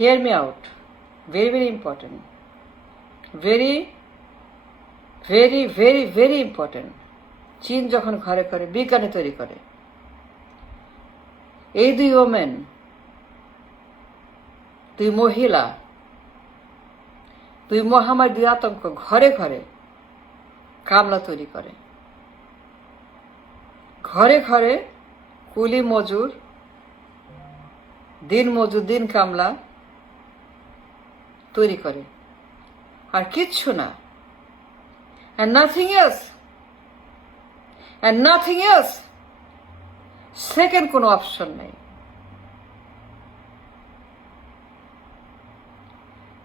hear me out, very very important, very very very very important. চীন যখন ঘরে ঘরে বিজ্ঞানী তৈরি করে, এই দুই ওমেন, দুই মহিলা, দুই মহামারী, দুই আতঙ্ক ঘরে ঘরে কামলা তৈরি করে, ঘরে ঘরে কুলি মজুর, দিন মজুর, দিন কামলা তৈরি করে, আর কিচ্ছু না, and nothing else, and nothing else. Second কোনো অপশন নেই।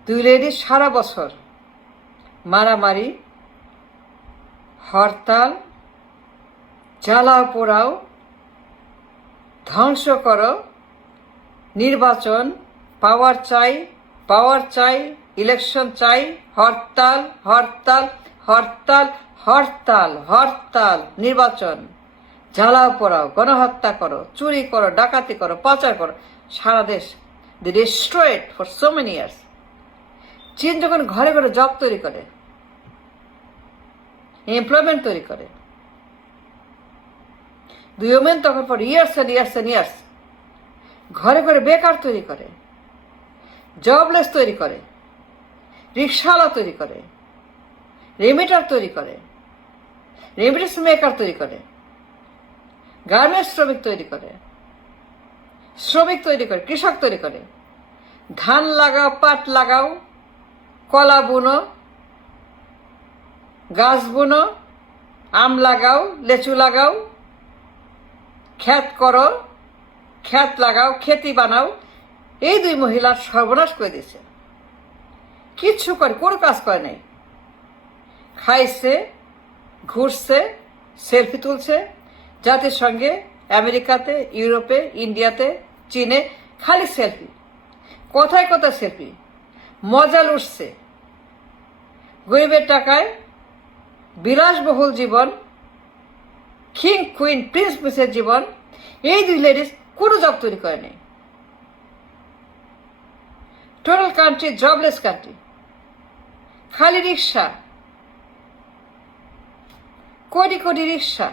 দুই লেডি সারা বছর মারামারি, হরতাল, জ্বালাও পোড়াও, ধ্বংস করো, নির্বাচন, পাওয়ার চাই, পাওয়ার চাই, ইলেকশন চাই, হরতাল হরতাল হরতাল হরতাল হরতাল, নির্বাচন, জ্বালাও পোড়াও, গণহত্যা করো, চুরি করো, ডাকাতি করো, পাচার করো, সারা দেশ the destroyed for so many years. চীন যখন ঘরে ঘরে জব তৈরি করে, এমপ্লয়মেন্ট তৈরি করে, দুই ওমেন তখন পর years and years and years ঘরে ঘরে বেকার তৈরি করে, জবলেস তৈরি করে, রিক্সাওয়ালা তৈরি করে, রেমিটার তৈরি করে, রেমিটেন্স মেকার তৈরি করে, গার্মেন্টস শ্রমিক তৈরি করে, শ্রমিক তৈরি করে, কৃষক তৈরি করে, ধান লাগাও, পাট লাগাও, কলা বুনো, গাছ বুনো, আম লাগাও, লেচু লাগাও, ক্ষেত করো, ক্ষেত লাগাও, খেতি বানাও। এই দুই মহিলার সর্বনাশ করে দিয়েছে, কিচ্ছু করে, কোনো কাজ করে নাই। খাইছে, ঘুরছে, সেলফি তুলছে, জাতিসংঘে, আমেরিকাতে, ইউরোপে, ইন্ডিয়াতে, চীনে, খালি সেলফি, কোথায় কোথায় সেলফি, মজা লুটছে, গরিবের টাকায় বিলাসবহুল জীবন, কিং কুইন প্রিন্স প্রিন্সের জীবন। এই দুই লেডিস কোনো জব তৈরি করেনি। টোটাল কান্ট্রি জবলেস কান্ট্রি, খালি রিক্সা, কোটি কোটি রিক্সা,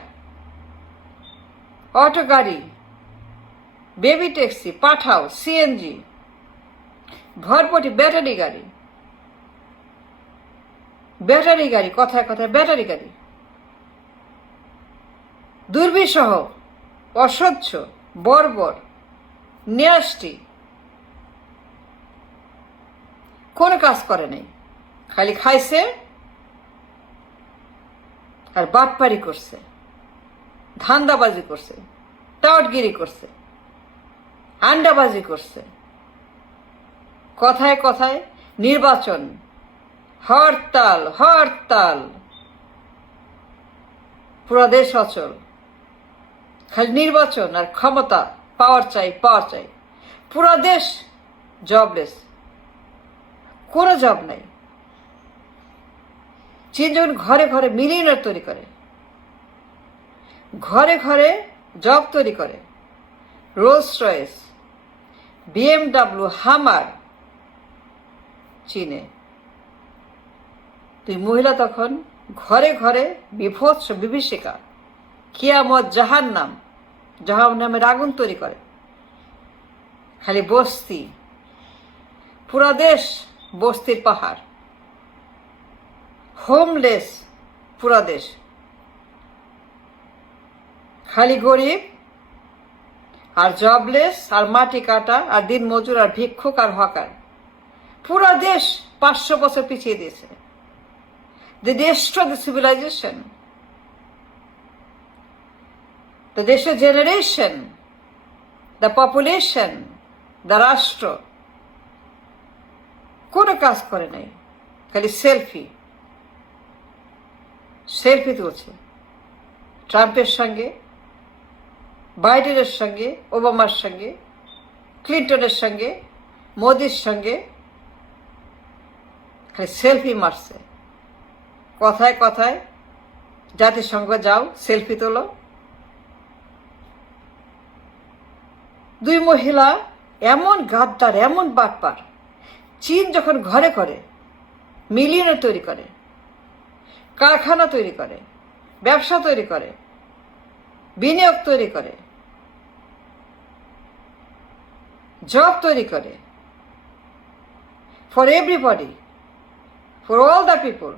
অটো গাড়ি, বেবি ট্যাক্সি, পাঠাও, সিএনজি, ভরপটি ব্যাটারি গাড়ি, ব্যাটারি গাড়ি, কথায় কথায় ব্যাটারি গাড়ি, দুর্বিষহ, অসহ্য, বর্বর, নেয়াস্টি, কোনো কাজ করে নাই, খালি খাইছে আর বাটপারি করছে, ধান্দাবাজি করছে, টাউটগিরি করছে, আন্ডাবাজি করছে, কথায় কথায় নির্বাচন, হরতাল হরতাল, পুরো দেশ অচল, খালি নির্বাচন আর ক্ষমতা, পাওয়ার চাই, পাওয়ার চাই, পুরো দেশ জবলেস, কোনো জব নাই। চীন যখন ঘরে ঘরে মিলিয়নার তৈরি করে, ঘরে ঘরে জব তৈরি করে, রোলস রয়েস, বিএমডাব্লিউ, হামার, চীনে দুই মহিলা তখন ঘরে ঘরে বিভৎস বিভীষিকা, কিয়ামত, জাহান্নাম, জাহান্নামের আগুন তৈরি করে, খালি বস্তি, পুরা দেশ বস্তির পাহাড়, হোমলেস পুরা দেশ, খালি গরিব আর জবলেস আর মাটি কাটা আর দিন মজুর আর ভিক্ষুক আর হকার। পুরা দেশ 500 বছর পিছিয়ে দিয়েছে। They destroy the civilization, the দেশের জেনারেশন, the population, the রাষ্ট্র কোনো কাজ করে নাই, খালি সেলফি, সেলফি তুলছে ট্রাম্পের সঙ্গে, বাইডেনের সঙ্গে, ওবামার সঙ্গে, ক্লিন্টনের সঙ্গে, মোদির সঙ্গে, খালি সেলফি মারছে। কথায় কথায় জাতিসংঘ যাও, সেলফি তোলো। দুই মহিলা এমন গাদ্দার, এমন বাটপার, চীন যখন ঘরে ঘরে মিলিয়নের তৈরি করে, কারখানা তৈরি করে, ব্যবসা তৈরি করে, বিনিয়োগ তৈরি করে, জব তৈরি করে, for everybody, for all the people,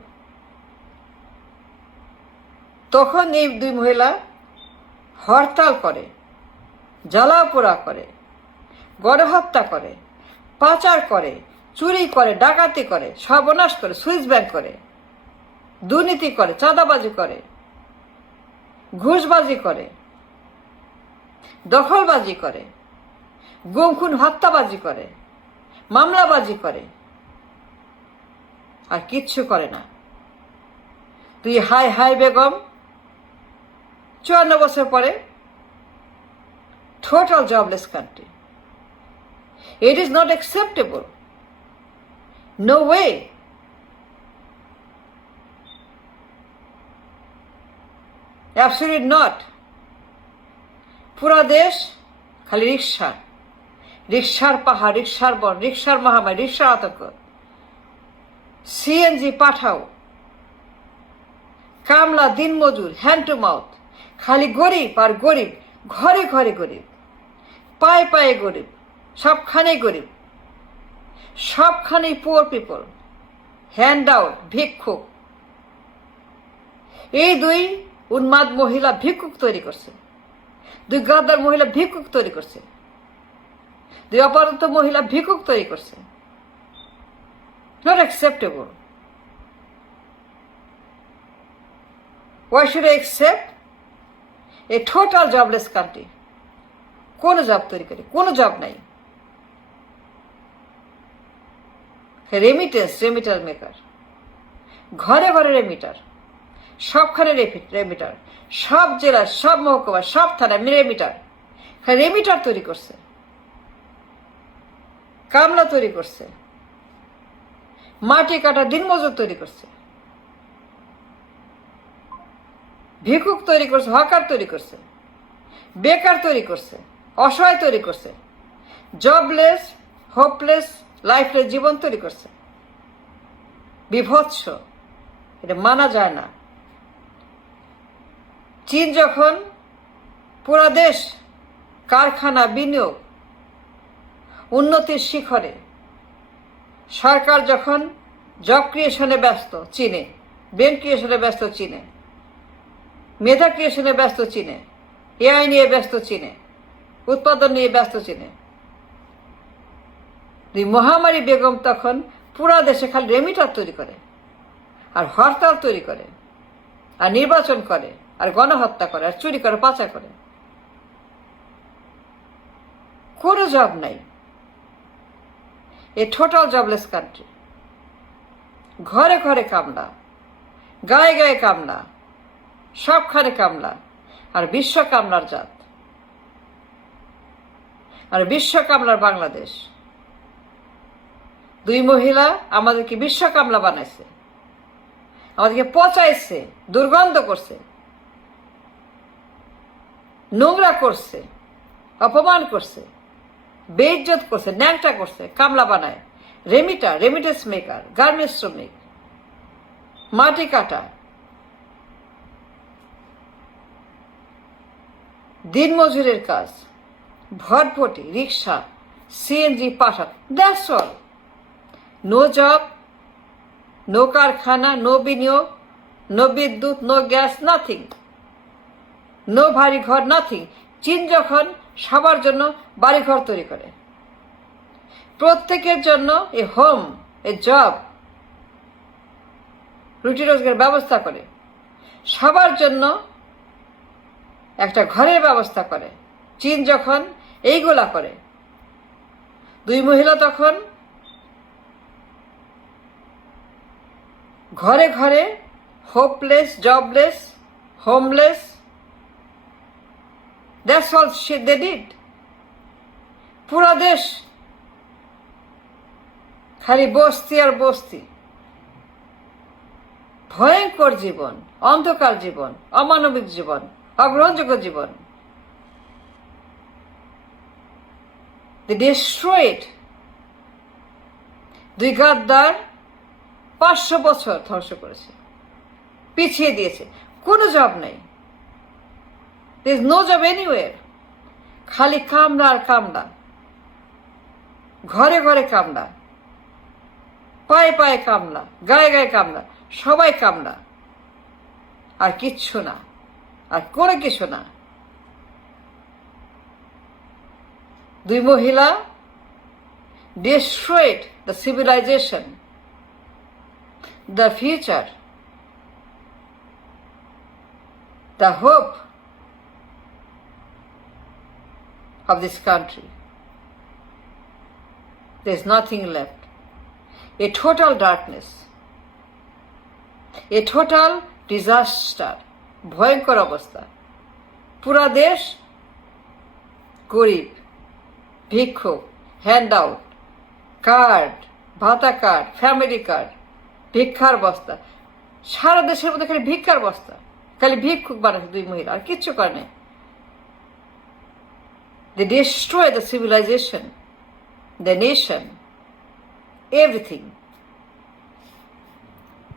তখন এই দুই মহিলা হরতাল করে, জ্বালাপোড়া করে, গণহত্যা করে, পাচার করে, চুরি করে, ডাকাতি করে, সর্বনাশ করে, সুইস ব্যাংক করে, দুর্নীতি করে, চাঁদাবাজি করে, ঘুষবাজি করে, দখলবাজি করে, গুম খুন হত্যাবাজি করে, মামলাবাজি করে, আর কিচ্ছু করে না। তুই হাই হাই বেগম 54 বছর পরে total jobless country. It is not acceptable. No way. Absolutely not. পুরা দেশ খালি রিক্সা, রিক্সার পাহাড়, রিক্সার বন, রিক্সার মহামারী, রিক্সার আতঙ্ক। সিএনজি পাঠাও, কামলা, দিনমজুর, হ্যান্ড টু মাউথ, খালি গরিব আর গরিব, ঘরে ঘরে গরিব, পায়ে পায়ে গরিব, সবখানেই গরিব, সবখানেই পুয়ার পিপল, হ্যান্ড আউট, ভিক্ষুক। এই দুই উন্মাদ মহিলা ভিক্ষুক তৈরি করছে, দুই গাদ্দার মহিলা ভিক্ষুক তৈরি করছে, দুই অপরাধ মহিলা ভিক্ষুক তৈরি করছে। Not acceptable. Why should I accept a total jobless country? কোন জব তৈরি করে? কোনো জব নাই। রেমিটার মেকার, ঘরে ঘরে রেমিটার, সবখানে রেমিটার, সব জেলা, সব মহকুমা, সব থানায় রেমিটার তৈরি করছে, কামলা তৈরি করছে, মাটি কাটা দিনমজুর তৈরি করছে, ভিক্ষুক তৈরি করছে, হকার তৈরি করছে, বেকার তৈরি করছে, অসহায় তৈরি করছে, জবলেস, হোপলেস, লাইফলেস জীবন তৈরি করছে। বিভৎস, এটা মানা যায় না। চীন যখন পুরা দেশ কারখানা, বিনিয়োগ, উন্নতির শিখরে, সরকার যখন জব ক্রিয়েশনে ব্যস্ত চীনে, ব্রেন ক্রিয়েশনে ব্যস্ত চীনে, মেধা ক্রিয়েশনে ব্যস্ত চীনে, এআই নিয়ে ব্যস্ত চীনে, উৎপাদন নিয়ে ব্যস্ত চীনে, মহামারী বেগম তখন পুরা দেশে খালি রেমিটার তৈরি করে, আর হরতাল তৈরি করে, আর নির্বাচন করে, আর গণহত্যা করে, আর চুরি করে, পাচার করে। কোনো জব নাই। এ টোটাল জবলেস কান্ট্রি। ঘরে ঘরে কামলা, গায়ে গায়ে কামলা, সবখানে কামলা, আর বিশ্ব কামলার জাত, আর বিশ্ব কামলার বাংলাদেশ। দুই মহিলা আমাদেরকে বিশ্ব কামলা বানাইছে, আমাদেরকে পচাইছে, দুর্গন্ধ করছে, নোংরা করছে, অপমান করছে, বেইজ্জত করছে, ন্যাংটা করছে, কামলা বানায়, রেমিটেন্স মেকার, গার্মেন্টস শ্রমিক, মাটি কাটা, দিনমজুরের কাজ, ভটভটি, রিক্সা, সিএনজি পাঠা, that's all. No job, no কারখানা, নো বিনিয়োগ, নো বিদ্যুৎ, নো গ্যাস, নাথিং, নো বাড়ি ঘর, নাথিং। চীন যখন সবার জন্য বাড়িঘর তৈরি করে, প্রত্যেকের জন্য এ হোম, এ জব, রুটি রোজগার ব্যবস্থা করে, সবার জন্য একটা ঘরের ব্যবস্থা করে। চীন যখন এইগুলা করে, দুই মহিলা তখন ঘরে ঘরে hopeless, jobless, homeless, that's all they did. পুরা দেশ খালি বস্তি আর বস্তি, ভয়ঙ্কর জীবন, অন্ধকার জীবন, অমানবিক জীবন, অগ্রহণযোগ্য জীবন। They destroyed দুই গাদ্দার 500 বছর ধ্বংস করেছে, পিছিয়ে দিয়েছে। কোনো জব নেই, there is no job anywhere। খালি কামলা আর কামলা, ঘরে ঘরে কামলা, পায়ে পায়ে কামলা, গায়ে গায়ে কামলা, সবাই কামলা, আর কিচ্ছু না, আর কোনো কিছু না। দুই মহিলা destroyed the civilization, the future, the hope of this country. There is nothing left. A total darkness, a total disaster, ভয়ঙ্কর অবস্থা। পুরা দেশ গরিব, ভিক্ষুক, হ্যান্ড আউট, কার্ড, ভাতা কার্ড, ফ্যামিলি কার্ড, ভিক্ষার বস্তা। সারা দেশের মধ্যে খালি ভিক্ষার বস্তা, খালি ভিক্ষুক বানাচ্ছে দুই মহিলা, আর কিচ্ছু করে নেই। They destroy the civilization, the nation, everything.